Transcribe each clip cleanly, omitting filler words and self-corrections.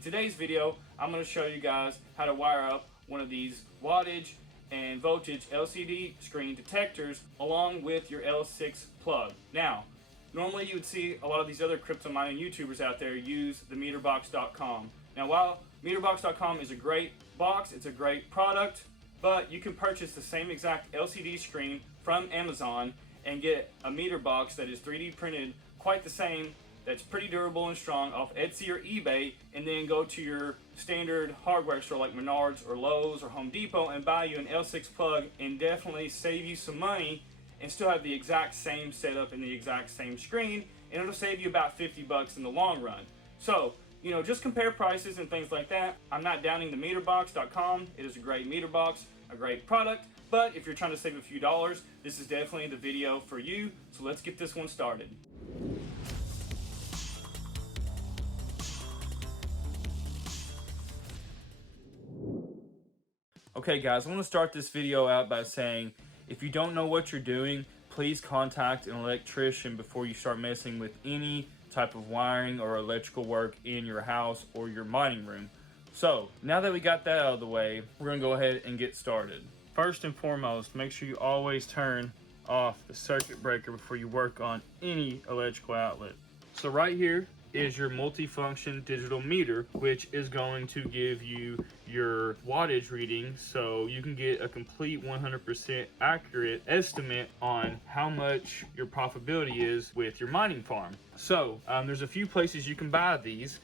In today's video, I'm going to show you guys how to wire up one of these wattage and voltage LCD screen detectors along with your L6 plug. Now, normally you would see a lot of these other crypto mining YouTubers out there use the meterbox.com. Now, while meterbox.com is a great box, it's a great product, but you can purchase the same exact LCD screen from Amazon and get a meter box that is 3D printed quite the same, that's pretty durable and strong off Etsy or eBay, and then go to your standard hardware store like Menards or Lowe's or Home Depot and buy you an L6 plug and definitely save you some money and still have the exact same setup and the exact same screen, and it'll save you about 50 bucks in the long run. So, you know, just compare prices and things like that. I'm not downing the meterbox.com. It is a great meter box, a great product, but if you're trying to save a few dollars, this is definitely the video for you. So let's get this one started. Okay guys, I want to start this video out by saying, if you don't know what you're doing, please contact an electrician before you start messing with any type of wiring or electrical work in your house or your mining room. So now that we got that out of the way, we're going to go ahead and get started. First and foremost, make sure you always turn off the circuit breaker before you work on any electrical outlet. So right here is your multifunction digital meter, which is going to give you your wattage reading so you can get a complete 100% accurate estimate on how much your profitability is with your mining farm. So there's a few places you can buy these.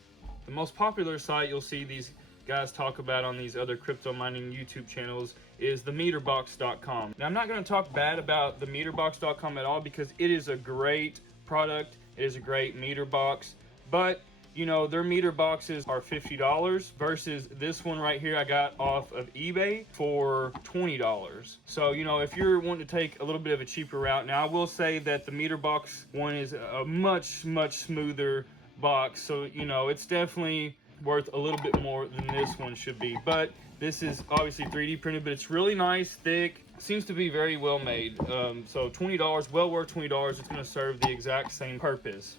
The most popular site you'll see these guys talk about on these other crypto mining YouTube channels is the meterbox.com. Now, I'm not going to talk bad about the meterbox.com at all because it is a great product. It is a great meter box. But, you know, their meter boxes are $50 versus this one right here I got off of eBay for $20. So, you know, if you're wanting to take a little bit of a cheaper route, now I will say that the meter box one is a much smoother box. So, you know, it's definitely worth a little bit more than this one should be. But this is obviously 3D printed, but it's really nice, thick, seems to be very well made. So $20, well worth $20. It's going to serve the exact same purpose.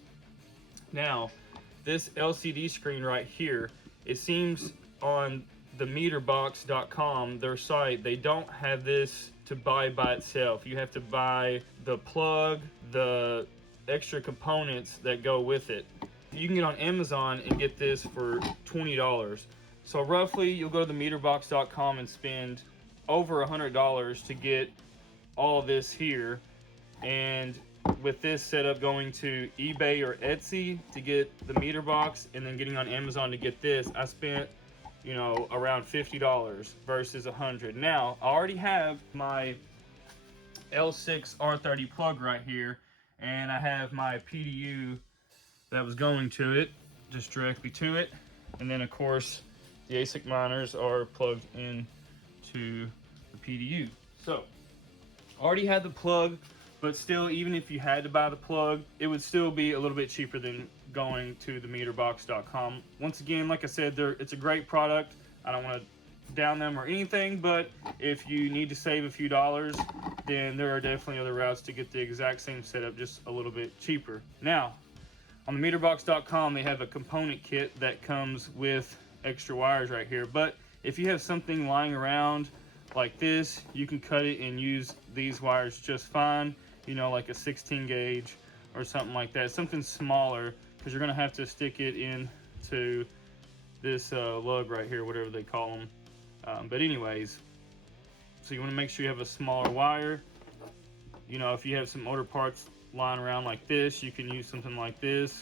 Now, this LCD screen right here, it seems on the meterbox.com, their site, they don't have this to buy by itself. You have to buy the plug, the extra components that go with it. You can get on Amazon and get this for $20. So roughly, you'll go to the meterbox.com and spend over $100 to get all this here. And with this setup, going to eBay or Etsy to get the meter box and then getting on Amazon to get this, I spent, you know, around $50 versus $100. Now, I already have my L6 R30 plug right here, and I have my PDU that was going to it, just directly to it. And then of course, the ASIC miners are plugged in to the PDU. So, already had the plug, but still, even if you had to buy the plug, it would still be a little bit cheaper than going to the meterbox.com. Once again, like I said, it's a great product. I don't want to down them or anything, but if you need to save a few dollars, then there are definitely other routes to get the exact same setup, just a little bit cheaper. Now, on the meterbox.com, they have a component kit that comes with extra wires right here. But if you have something lying around like this, you can cut it and use these wires just fine. You know, like a 16 gauge or something like that, something smaller, because you're going to have to stick it into this lug right here, whatever they call them. But anyways, so you want to make sure you have a smaller wire. You know, if you have some older parts lying around like this, you can use something like this.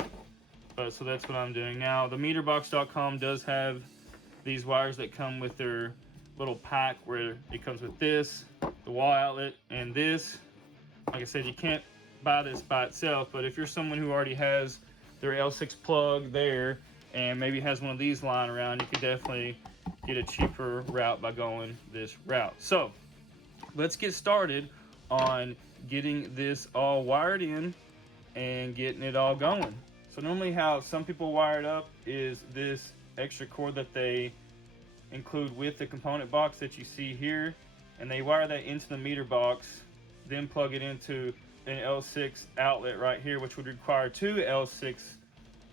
So that's what I'm doing now. The meterbox.com does have these wires that come with their little pack, where it comes with this, the wall outlet, and this. Like I said, you can't buy this by itself, but if you're someone who already has their L6 plug there and maybe has one of these lying around, you could definitely get a cheaper route by going this route. So let's get started on getting this all wired in and getting it all going. So normally how some people wire it up is this extra cord that they include with the component box that you see here, and they wire that into the meter box, then plug it into an L6 outlet right here, which would require two L6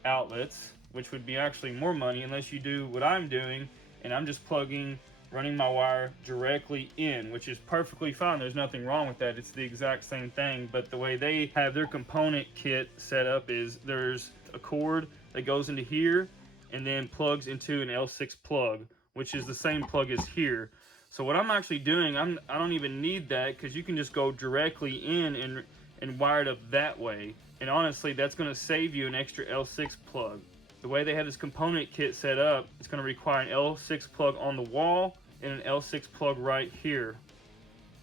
outlets. which would be actually more money unless you do what I'm doing, and I'm just running my wire directly in, which is perfectly fine. There's nothing wrong with that. It's the exact same thing, but the way they have their component kit set up is there's a cord that goes into here and then plugs into an L6 plug, which is the same plug as here. So what I'm actually doing, I don't even need that, because you can just go directly in and wire it up that way. And honestly, that's going to save you an extra L6 plug. The way they have this component kit set up, it's going to require an L6 plug on the wall and an L6 plug right here.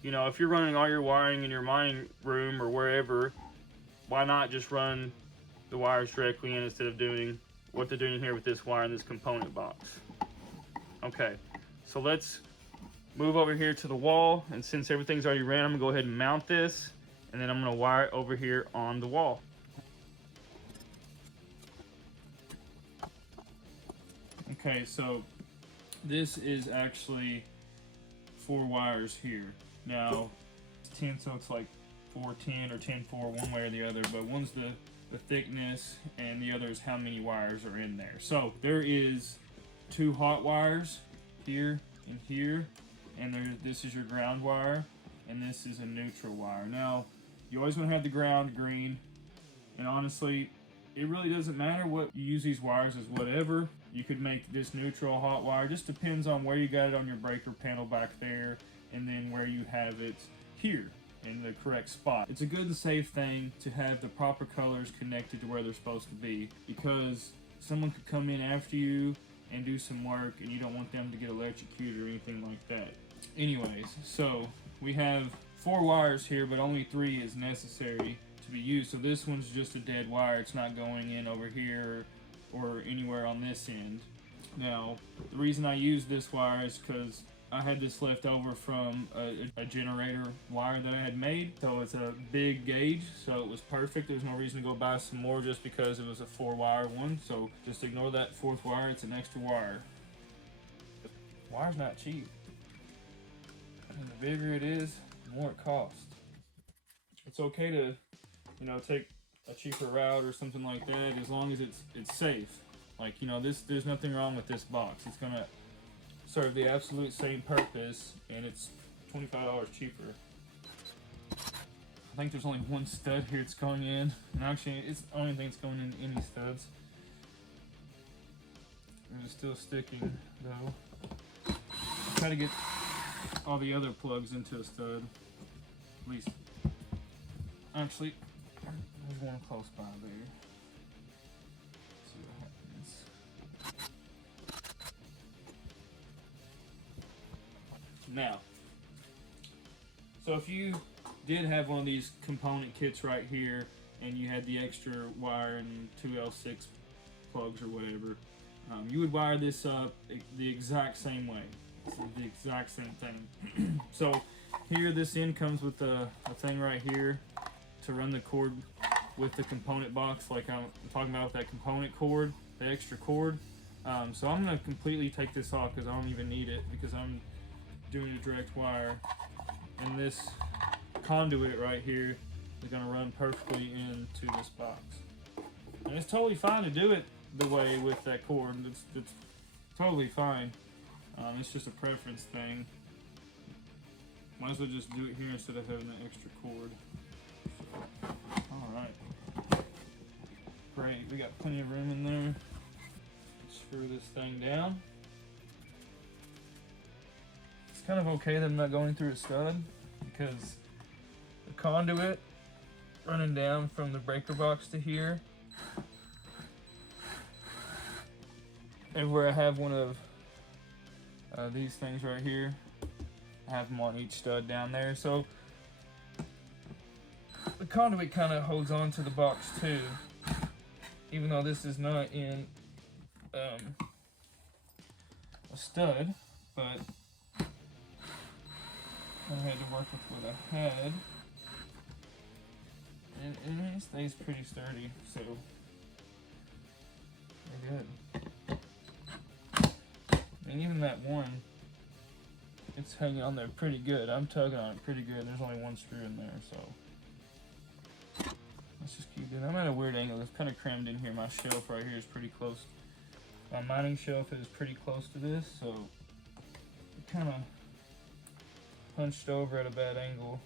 You know, if you're running all your wiring in your mining room or wherever, why not just run the wires directly in instead of doing what they're doing here with this wire in this component box. Okay, so let's move over here to the wall, and since everything's already ran, I'm gonna go ahead and mount this, and then I'm gonna wire it over here on the wall. Okay, so this is actually 4 wires here. Now, it's 10, so it's like 410 or 10-4, one way or the other, but one's the thickness and the other is how many wires are in there. So there is 2 hot wires here and here, and this is your ground wire, and this is a neutral wire. Now, you always want to have the ground green, and honestly, it really doesn't matter what you use these wires as. Whatever. You could make this neutral hot wire, just depends on where you got it on your breaker panel back there, and then where you have it here in the correct spot. It's a good and safe thing to have the proper colors connected to where they're supposed to be, because someone could come in after you and do some work and you don't want them to get electrocuted or anything like that. Anyways, so we have 4 wires here, but only 3 is necessary to be used. So this one's just a dead wire. It's not going in over here or anywhere on this end. Now, the reason I use this wire is because I had this left over from a generator wire that I had made. So it's a big gauge, so it was perfect. There's no reason to go buy some more just because it was a 4-wire one. So just ignore that 4th wire, it's an extra wire. Wire's not cheap. And the bigger it is, the more it costs. It's okay to, you know, take a cheaper route or something like that, as long as it's safe. Like, you know, there's nothing wrong with this box. It's gonna serve the absolute same purpose, and it's $25 cheaper. I think there's only one stud here that's going in, and actually it's the only thing that's going in any studs. And it's still sticking though. Try to get all the other plugs into a stud, at least. Actually, there's one close by there. Let's see what happens. Now, so if you did have one of these component kits right here, and you had the extra wire and 2 L6 plugs or whatever, you would wire this up the exact same way. It's the exact same thing. So here, this end comes with a thing right here to run the cord with the component box, like I'm talking about with that component cord, the extra cord. So I'm going to completely take this off because I don't even need it, because I'm doing a direct wire, and this conduit right here is going to run perfectly into this box. And it's totally fine to do it the way with that cord. It's totally fine. It's just a preference thing. Might as well just do it here instead of having an extra cord. Alright. Great, we got plenty of room in there. Screw this thing down. It's kind of okay that I'm not going through a stud, because the conduit running down from the breaker box to here, and where I have one of these things right here, I have them on each stud down there, so the conduit kind of holds on to the box too, even though this is not in a stud, but I had to work with what I had, and it stays pretty sturdy, so we're good. And even that one, it's hanging on there pretty good. I'm tugging on it pretty good. There's only one screw in there, so let's just keep doing. I'm at a weird angle. It's kind of crammed in here. My shelf right here is pretty close My mining shelf is pretty close to this, so it kind of hunched over at a bad angle.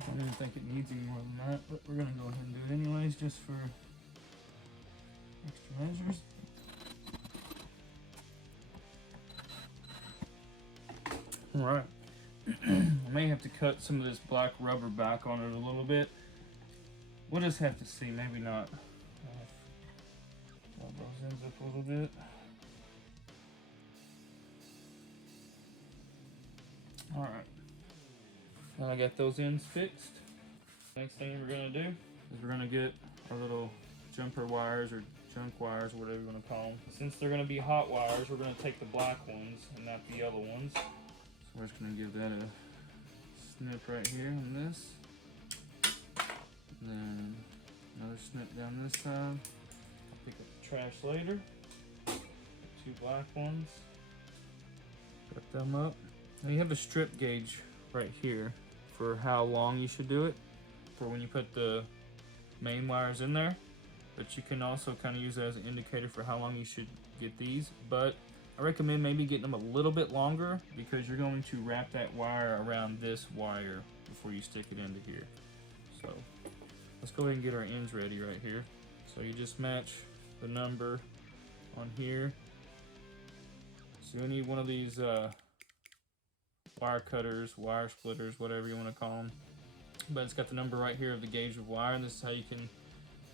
I don't even think it needs any more than that, but we're gonna go ahead and do it anyways, just for extra measures. Alright. I may have to cut some of this black rubber back on it a little bit. We'll just have to see, maybe not. Rub those ends up a little bit. Alright. Now I got those ends fixed. Next thing we're gonna do is we're gonna get our little jumper wires or junk wires, whatever you want to call them. Since they're gonna be hot wires, we're gonna take the black ones and not the yellow ones. So we're just gonna give that a snip right here on this. Then another snip down this side. Pick up the trash later. Two black ones. Cut them up. Now you have a strip gauge right here for how long you should do it for when you put the main wires in there. But you can also kind of use that as an indicator for how long you should get these. But I recommend maybe getting them a little bit longer because you're going to wrap that wire around this wire before you stick it into here. So let's go ahead and get our ends ready right here. So you just match the number on here. So you'll need one of these wire cutters, wire splitters, whatever you want to call them. But it's got the number right here of the gauge of wire, and this is how you can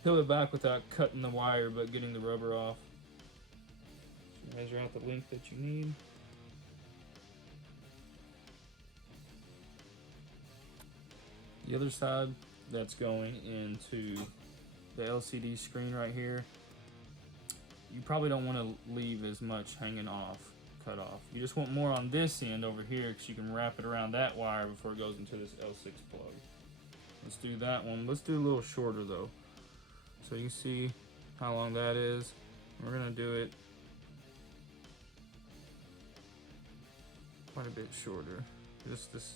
peel it back without cutting the wire but getting the rubber off. So measure out the length that you need. The other side that's going into the LCD screen right here, you probably don't want to leave as much hanging off, cut off. You just want more on this end over here because you can wrap it around that wire before it goes into this L6 plug. Let's do that one. Let's do a little shorter though. So you can see how long that is. We're gonna do it quite a bit shorter. Just this,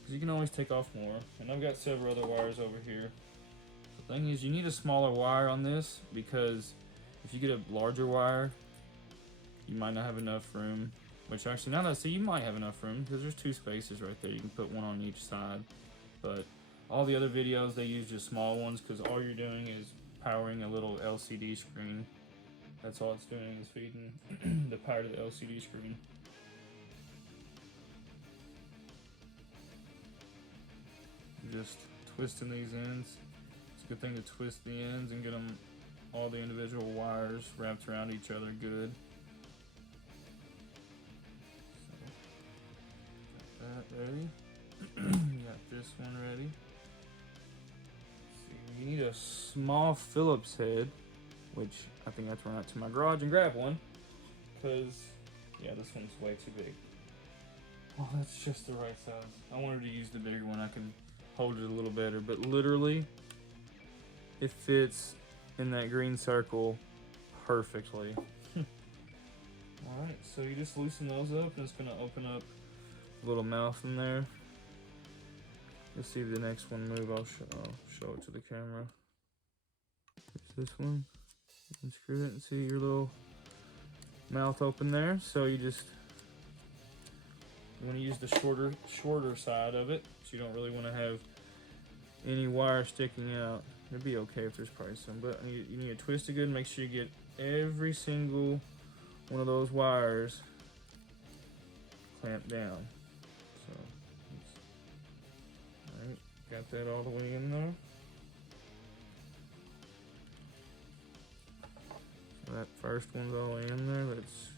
because you can always take off more. And I've got several other wires over here. The thing is, you need a smaller wire on this because if you get a larger wire, you might not have enough room. Which actually, now that I see, you might have enough room because there's two spaces right there. You can put one on each side. But all the other videos, they use just small ones because all you're doing is powering a little LCD screen. That's all it's doing is feeding the power to the LCD screen. Just twisting these ends. It's a good thing to twist the ends and get them, all the individual wires wrapped around each other good. So, got that ready. Got this one ready. You need a small Phillips head, which I think I have to run out to my garage and grab one, because yeah, this one's way too big. Oh, that's just the right size. I wanted to use the bigger one. I can hold it a little better, but literally it fits in that green circle perfectly. Alright, so you just loosen those up and it's going to open up a little mouth in there. You'll see the next one move. I'll show it to the camera. It's this one. Unscrew it and see your little mouth open there. So you want to use the shorter side of it. So you don't really want to have any wire sticking out. It'd be okay if there's probably some, but you need to twist it good and make sure you get every single one of those wires clamped down. So, alright, got that all the way in there. So that first one's all the way in there. Let's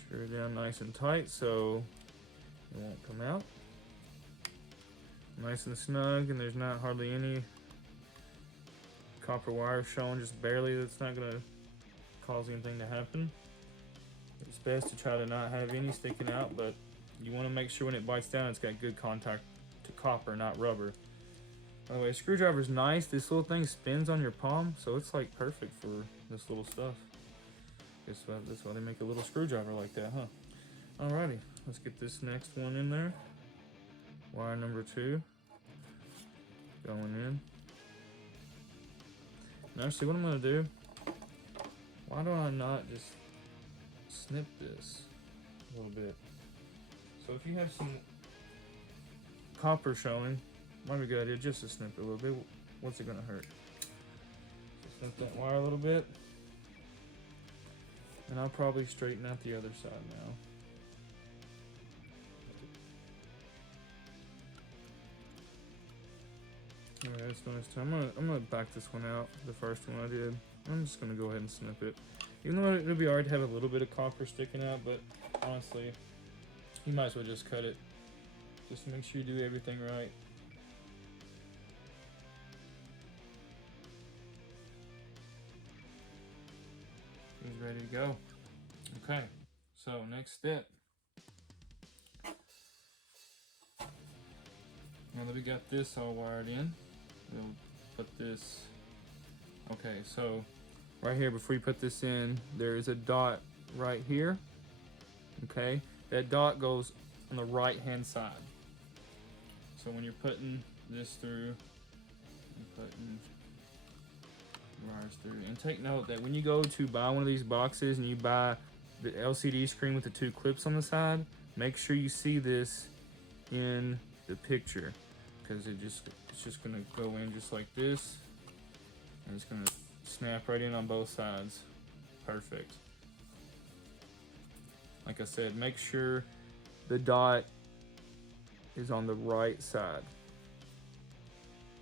screw it down nice and tight so it won't come out. Nice and snug, and there's not hardly any copper wire showing, just barely. That's not going to cause anything to happen. It's best to try to not have any sticking out, but you want to make sure when it bites down it's got good contact to copper, not rubber. By the way, a screwdriver's nice. This little thing spins on your palm, so it's like perfect for this little stuff. That's why they make a little screwdriver like that, huh? Alrighty, let's get this next one in there. Wire number 2 going in. Actually, what I'm gonna do, why do I not just snip this a little bit? So if you have some copper showing, might be a good idea just to snip it a little bit. What's it gonna hurt? So snip that wire a little bit. And I'll probably straighten out the other side now. Alright, that's nice too. I'm gonna back this one out, the first one I did. I'm just gonna go ahead and snip it. Even though it'll be alright to have a little bit of copper sticking out, but honestly, you might as well just cut it. Just to make sure you do everything right. He's ready to go. Okay, so next step. Now that we got this all wired in, we'll put this. Okay, so right here, before you put this in, there is a dot right here. Okay, that dot goes on the right hand side. So when you're putting this through, and putting wires through, and take note that when you go to buy one of these boxes and you buy the LCD screen with the two clips on the side, make sure you see this in the picture, because it's just gonna go in just like this, and it's gonna snap right in on both sides. Perfect. Like I said, make sure the dot is on the right side.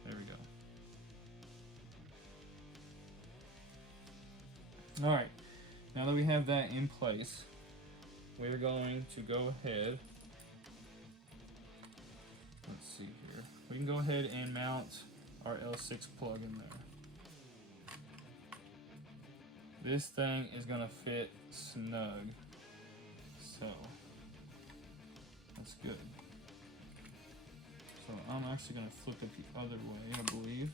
There we go. All right, now that we have that in place, we're going to go ahead, let's see here. We can go ahead and mount our L6 plug in there. This thing is gonna fit snug, so that's good. So I'm actually gonna flip it the other way, I believe.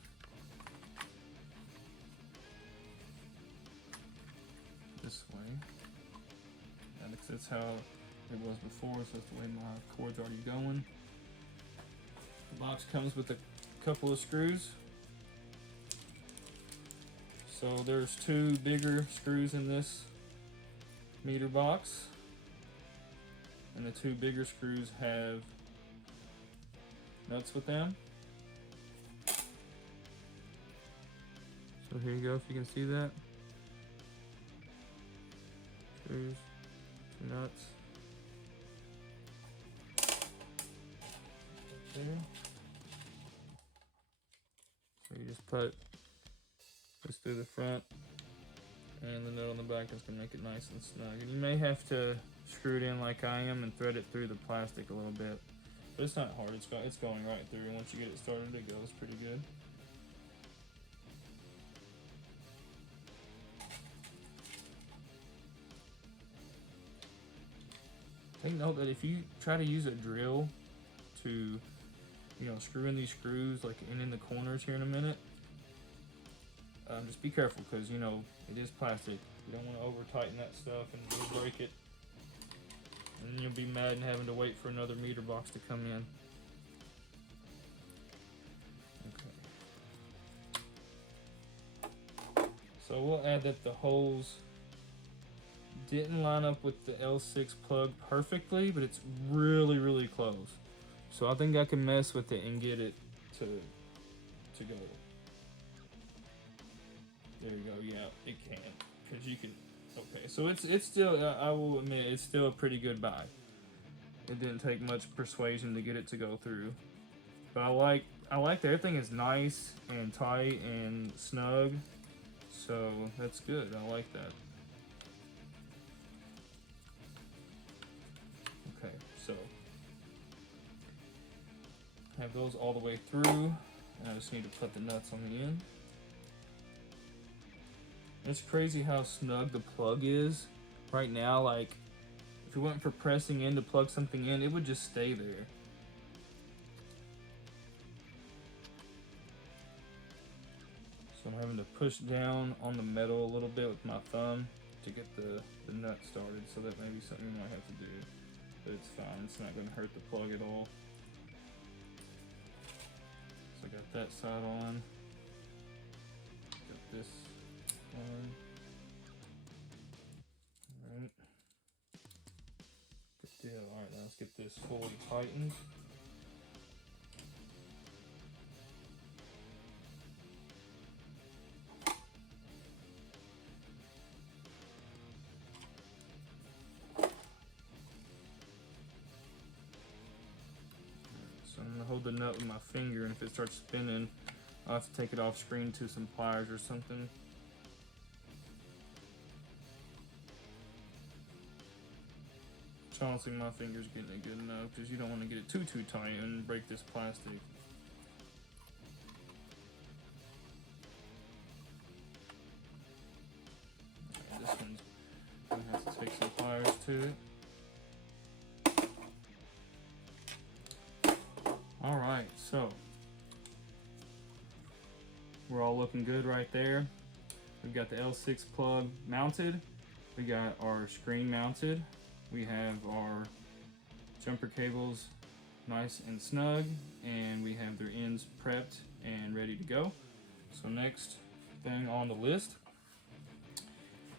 This way. And that's how it was before, so that's the way my cord's already going. The box comes with a couple of screws. So there's two bigger screws in this meter box, and the two bigger screws have nuts with them. So here you go, if you can see that. Screws, two nuts. There. So you just put this through the front, and the nut on the back is going to make it nice and snug. And you may have to screw it in like I am and thread it through the plastic a little bit. But it's not hard, it's going right through, and once you get it started, it goes pretty good. Take note that if you try to use a drill to, screw in these screws, like in the corners here in a minute, just be careful, because it is plastic. You don't want to over tighten that stuff and you'll break it, and then you'll be mad and having to wait for another meter box to come in. Okay. So we'll add that the holes didn't line up with the L6 plug perfectly, but it's really, really close. So I think I can mess with it and get it to go. There you go. Yeah, it can, because you can. Okay, so it's still. I will admit, it's still a pretty good buy. It didn't take much persuasion to get it to go through, but I like that everything is nice and tight and snug. So that's good. I like that. Okay, so have those all the way through, and I just need to put the nuts on the end. It's crazy how snug the plug is right now. Like, if you went for pressing in to plug something in, it would just stay there. So I'm having to push down on the metal a little bit with my thumb to get the nut started, so that may be something you might have to do. But it's fine, it's not going to hurt the plug at all. So I got that side on. Got this one. Alright. Good deal. Alright, now let's get this fully tightened. So I'm gonna hold the nut with my finger, and if it starts spinning, I'll have to take it off screen to some pliers or something. I don't think my finger's getting it good enough, because you don't want to get it too tight and break this plastic. This one's gonna have to take some pliers to it. Alright, so we're all looking good right there. We've got the L6 plug mounted. We got our screen mounted. We have our jumper cables nice and snug, and we have their ends prepped and ready to go. So next thing on the list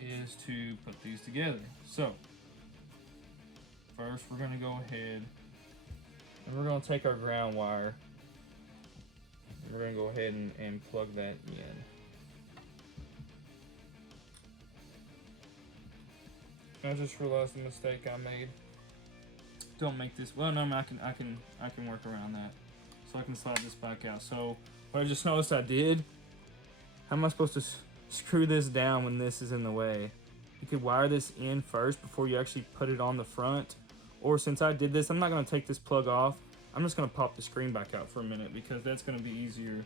is to put these together. So first we're going to go ahead and we're going to take our ground wire. We're going to go ahead and plug that in. I just realized the mistake I made. Don't make this. Well, no, I can work around that. So I can slide this back out. So what I just noticed I did. How am I supposed to screw this down when this is in the way? You could wire this in first before you actually put it on the front. Or since I did this, I'm not going to take this plug off. I'm just going to pop the screen back out for a minute because that's going to be easier.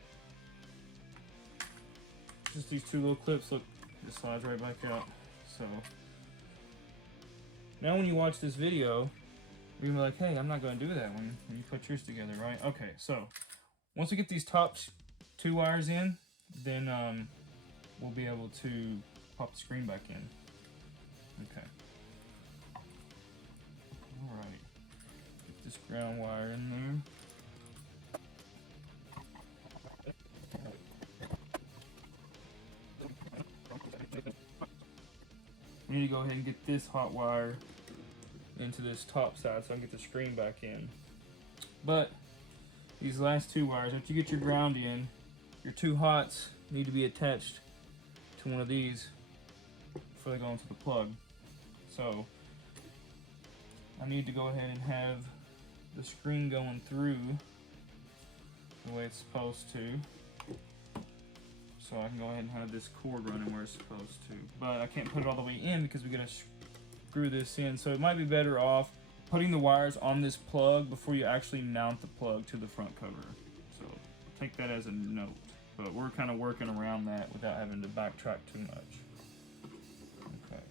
Just these two little clips, look, it slides right back out. So now when you watch this video, you're gonna be like, hey, I'm not gonna do that when you put yours together, right? Okay, so once we get these top two wires in, then we'll be able to pop the screen back in. Okay. All right. Get this ground wire in there. We need to go ahead and get this hot wire into this top side so I can get the screen back in. But these last two wires, after you get your ground in, your two hots need to be attached to one of these before they go into the plug. So I need to go ahead and have the screen going through the way it's supposed to, so I can go ahead and have this cord running where it's supposed to. But I can't put it all the way in because we gotta screw this in. So it might be better off putting the wires on this plug before you actually mount the plug to the front cover. So take that as a note. But we're kind of working around that without having to backtrack too much. Okay.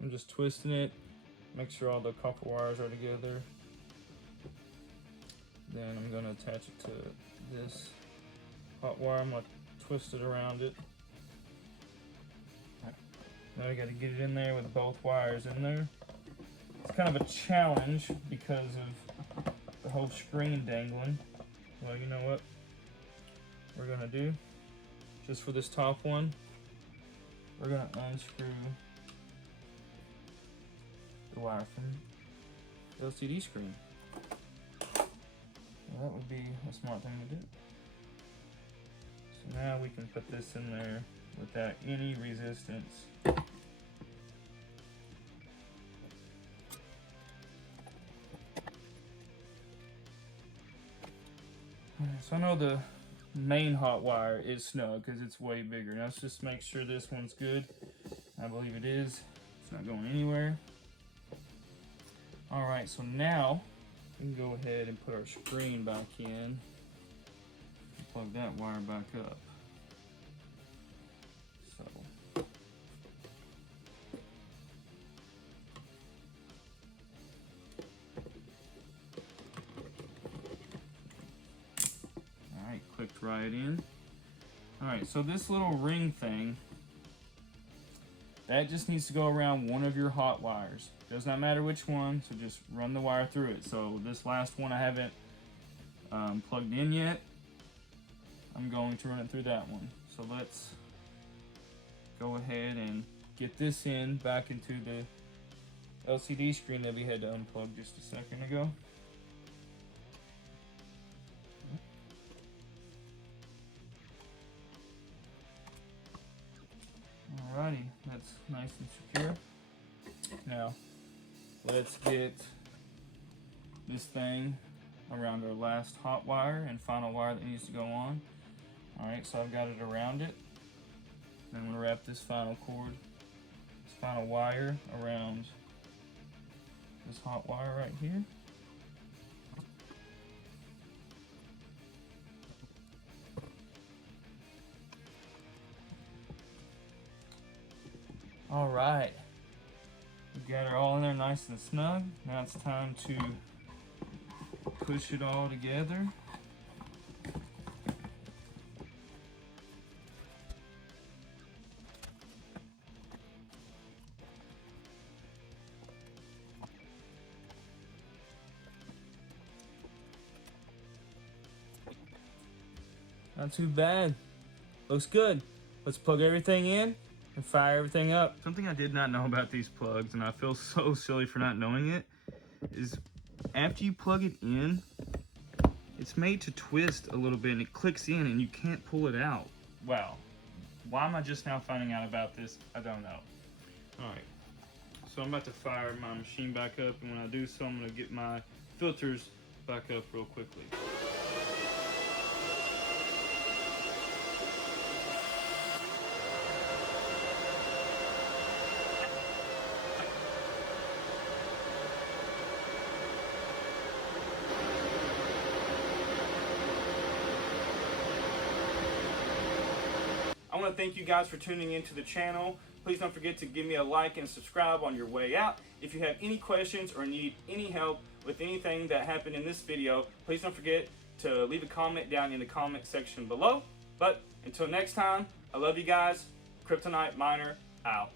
I'm just twisting it, make sure all the copper wires are together. Then I'm going to attach it to this hot wire. I'm going to twist it around it. Now we got to get it in there with both wires in there. It's kind of a challenge because of the whole screen dangling. Well, you know what we're going to do? Just for this top one, we're going to unscrew the wire from the LCD screen. That would be a smart thing to do. So now we can put this in there without any resistance. So I know the main hot wire is snug because it's way bigger. Now let's just make sure this one's good. I believe it is. It's not going anywhere. Alright, so now we can go ahead and put our screen back in and plug that wire back up. So alright, clicked right in. Alright, so this little ring thing, that just needs to go around one of your hot wires. Does not matter which one, so just run the wire through it. So this last one I haven't plugged in yet. I'm going to run it through that one. So let's go ahead and get this in back into the LCD screen that we had to unplug just a second ago. Alrighty, that's nice and secure. Now, let's get this thing around our last hot wire and final wire that needs to go on. Alright, so I've got it around it. Then I'm going to wrap this final cord, this final wire around this hot wire right here. Alright, we've got her all in there nice and snug. Now it's time to push it all together. Not too bad. Looks good. Let's plug everything in and fire everything up. Something I did not know about these plugs, and I feel so silly for not knowing it, is after you plug it in, it's made to twist a little bit and it clicks in and you can't pull it out. Wow. Why am I just now finding out about this? I don't know. Alright. So I'm about to fire my machine back up, and when I do so, I'm going to get my filters back up real quickly. I want to thank you guys for tuning into the channel. Please don't forget to give me a like and subscribe on your way out. If you have any questions or need any help with anything that happened in this video, please don't forget to leave a comment down in the comment section below. But until next time, I love you guys. Kryptonite Miner out.